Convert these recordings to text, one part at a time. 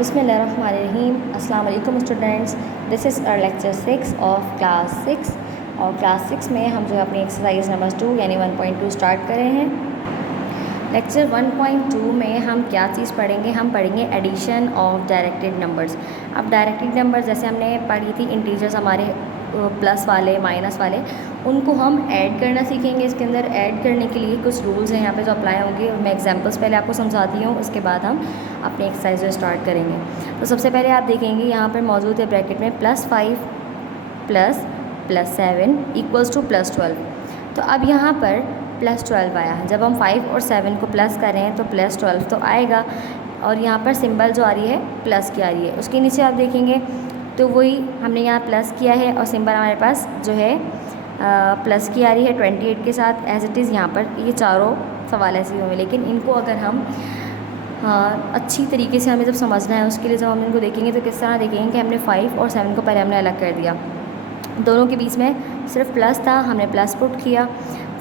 बिस्मिल्लाहिर्रहमानिर्रहीम। अस्सलाम वालेकुम students, this is our lecture 6 of class 6 और क्लास 6 में हम जो है अपनी एक्सरसाइज नंबर 2 यानी 1.2 स्टार्ट कर रहे हैं। लेक्चर 1.2 में हम क्या चीज़ पढ़ेंगे? हम पढ़ेंगे एडिशन ऑफ डायरेक्टेड नंबर्स। अब डायरेक्टेड नंबर्स जैसे हमने पढ़ी थी इंटीजर्स हमारे प्लस वाले माइनस वाले, उनको हम ऐड करना सीखेंगे। इसके अंदर ऐड करने के लिए कुछ रूल्स हैं यहाँ पे जो अप्लाई होंगे। मैं एग्जांपल्स पहले आपको समझाती हूँ, उसके बाद हम अपनी एक्सरसाइज जो स्टार्ट करेंगे। तो सबसे पहले आप देखेंगे यहाँ पर मौजूद है ब्रैकेट में +5 + +7 = +12। तो अब यहाँ पर +12 आया है। जब हम 5 और 7 को प्लस करें तो +12 तो आएगा, और यहाँ पर सिंबल जो आ रही है प्लस की आ रही है। उसके नीचे आप देखेंगे तो वही हमने यहाँ प्लस किया है और सिंबल हमारे पास जो है प्लस की आ रही है 28 के साथ एज इट इज़। यहाँ पर ये चारों सवाल ऐसे ही होंगे, लेकिन इनको अगर हम अच्छी तरीके से हमें जब समझना है, उसके लिए जब हम इनको देखेंगे तो किस तरह देखेंगे कि हमने 5 और 7 को पहले हमने अलग कर दिया। दोनों के बीच में सिर्फ प्लस था, हमने प्लस पुट किया।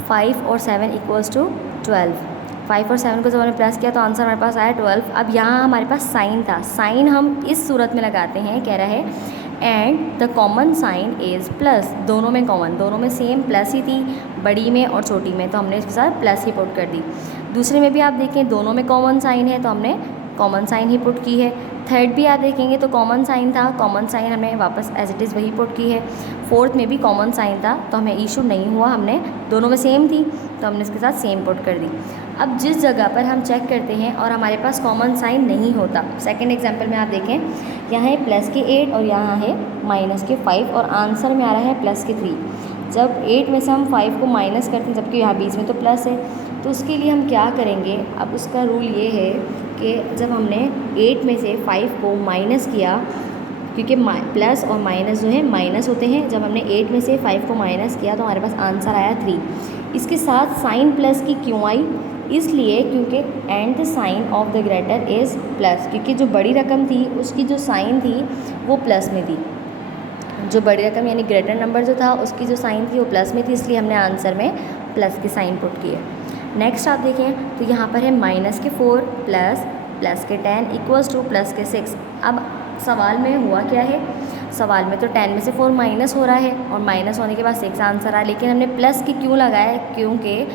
5 और 7 = 12। 5 और 7 को जब हमने प्लस किया तो आंसर हमारे पास आया 12। अब यहाँ हमारे पास साइन था, साइन हम इस सूरत में लगाते हैं, कह रहा है and the common sign is plus. दोनों में कॉमन, दोनों में सेम प्लस ही थी, बड़ी में और छोटी में, तो हमने इसके साथ प्लस ही पुट कर दी। दूसरे में भी आप देखें दोनों में कॉमन साइन है तो हमने कॉमन साइन ही पुट की है। थर्ड भी आप देखेंगे तो कॉमन साइन था, कॉमन साइन हमने वापस एज इट इज़ वही पुट की है। फोर्थ में भी कॉमन साइन था तो हमें इशू नहीं हुआ, हमने दोनों में सेम थी तो हमने इसके साथ सेम पुट कर दी। अब जिस जगह पर हम चेक करते हैं और हमारे पास कॉमन साइन नहीं होता, सेकंड एग्जांपल में आप देखें यहाँ है +8 और यहाँ है -5 और आंसर में आ रहा है +3। जब 8 में से हम 5 को माइनस करते हैं, जबकि यहाँ बीच में तो प्लस है, तो उसके लिए हम क्या करेंगे? अब उसका रूल ये है कि जब हमने 8 में से 5 को माइनस किया, क्योंकि प्लस और माइनस जो है माइनस होते हैं, जब हमने 8 में से 5 को माइनस किया तो हमारे पास आंसर आया 3। इसके साथ साइन प्लस की क्यों आई? इसलिए क्योंकि and the sign of the greater is plus, क्योंकि जो बड़ी रकम थी उसकी जो साइन थी वो प्लस में थी। जो बड़ी रकम यानी ग्रेटर नंबर जो था उसकी जो साइन थी वो प्लस में थी, इसलिए हमने आंसर में प्लस की साइन पुट की है। नेक्स्ट आप देखें तो यहाँ पर है -4 + +10 = +6। अब सवाल में हुआ क्या है? सवाल में तो 10 में से 4 माइनस हो रहा है और माइनस होने के बाद 6 आंसर आया, लेकिन हमने प्लस की क्यों लगाया? क्योंकि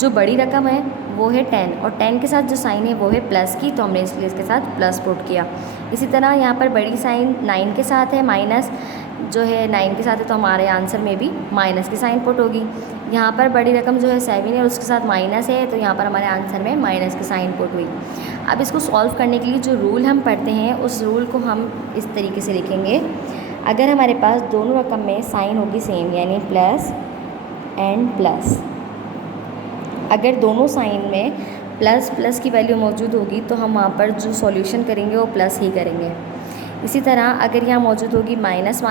जो बड़ी रकम है वो है 10 और 10 के साथ जो साइन है वो है प्लस की, तो हमने इसलिए इसके साथ प्लस पुट किया। इसी तरह यहाँ पर बड़ी साइन 9 के साथ है, माइनस जो है 9 के साथ है तो हमारे आंसर में भी माइनस की साइन पुट होगी। यहाँ पर बड़ी रकम जो है 7 है और उसके साथ माइनस है, तो यहाँ पर हमारे आंसर में माइनस की साइन पुट हुई। अब इसको सॉल्व करने के लिए जो रूल हम पढ़ते हैं उस रूल को हम इस तरीके से लिखेंगे। अगर हमारे पास दोनों रकम में साइन होगी सेम, यानी प्लस एंड प्लस, अगर दोनों साइन में प्लस की वैल्यू मौजूद होगी तो हम वहाँ पर जो सॉल्यूशन करेंगे वो प्लस ही करेंगे। इसी तरह अगर यहाँ मौजूद होगी माइनस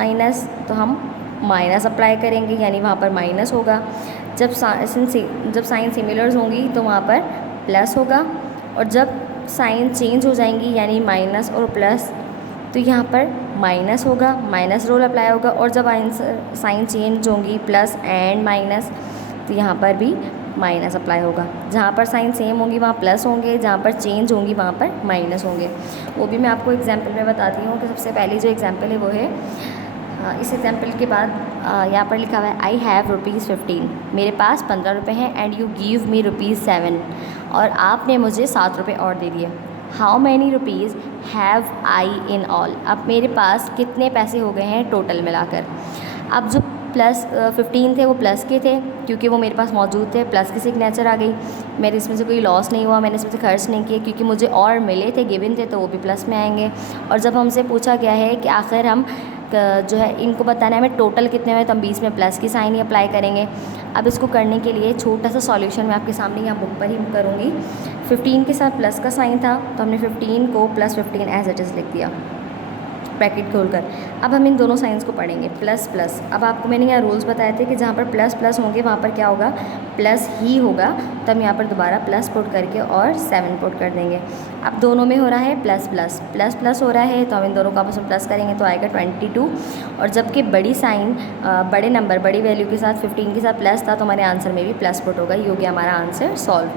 तो हम माइनस अप्लाई करेंगे, यानी वहाँ पर माइनस होगा। जब साइन सिमिलर्स होंगी तो वहाँ पर प्लस होगा, और जब साइन चेंज हो जाएंगी यानी माइनस और प्लस तो यहाँ पर माइनस होगा, माइनस रूल अप्लाई होगा। और जब साइन चेंज होंगी प्लस एंड माइनस तो यहाँ पर भी माइनस अप्लाई होगा। जहाँ पर साइन सेम होंगी वहाँ प्लस होंगे, जहाँ पर चेंज होंगी वहाँ पर माइनस होंगे। वो भी मैं आपको एग्जांपल में बताती हूँ कि सबसे पहली जो एग्जांपल है वो है इस एग्जांपल के बाद यहाँ पर लिखा हुआ है आई हैव ₹15, मेरे पास 15 रुपये हैं, एंड यू गिव मी ₹7, और आपने मुझे 7 रुपये और दे दिए। How many rupees have I in all? अब मेरे पास कितने पैसे हो गए हैं टोटल मिलाकर? अब जो +15 थे वो प्लस के थे क्योंकि वो मेरे पास मौजूद थे, प्लस की सिग्नेचर आ गई। मेरे इसमें से कोई लॉस नहीं हुआ, मैंने इसमें से खर्च नहीं किए क्योंकि मुझे और मिले थे, गिवन थे, तो वो भी प्लस में आएंगे। और जब हमसे पूछा गया है कि आखिर हम जो है इनको बताना है हमें टोटल कितने हुए, तो हम 20 में प्लस की साइन ही अप्लाई करेंगे। अब इसको करने के लिए छोटा सा सॉल्यूशन मैं आपके सामने यहाँ बुक पर ही करूँगी। 15 के साथ प्लस का साइन था तो हमने 15 को +15 एज इट इज़ लिख दिया ब्रैकेट खोलकर। अब हम इन दोनों साइंस को पढ़ेंगे प्लस। अब आपको मैंने यहाँ रूल्स बताए थे कि जहाँ पर प्लस होंगे वहाँ पर क्या होगा? प्लस ही होगा, तो हम यहाँ पर दोबारा प्लस पुट करके और 7 पुट कर देंगे। अब दोनों में हो रहा है प्लस हो रहा है, तो हम इन दोनों को आपस में प्लस करेंगे तो आएगा 22। और जबकि बड़ी साइन बड़े नंबर बड़ी वैल्यू के साथ 15 के साथ प्लस था तो हमारे आंसर में भी प्लस पुट होगा। ये हो गया हमारा आंसर सॉल्व।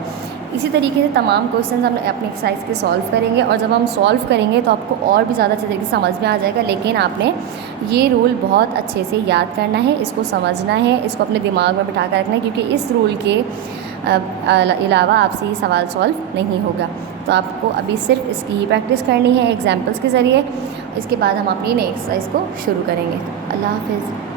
इसी तरीके से तमाम क्वेश्चन हम अपनी एक्सरसाइज के सॉल्व करेंगे, और जब हम सॉल्व करेंगे तो आपको और भी ज़्यादा अच्छे तरीके से समझ में आ जाएगा। लेकिन आपने ये रूल बहुत अच्छे से याद करना है, इसको समझना है, इसको अपने दिमाग में बिठा कर रखना है, क्योंकि इस रूल के अलावा आपसे ये सवाल सॉल्व नहीं होगा। तो आपको अभी सिर्फ इसकी ही प्रैक्टिस करनी है एग्जाम्पल्स के ज़रिए। इसके बाद हम अपनी नई एक्सरसाइज को शुरू करेंगे। अल्लाह हाफ़िज़।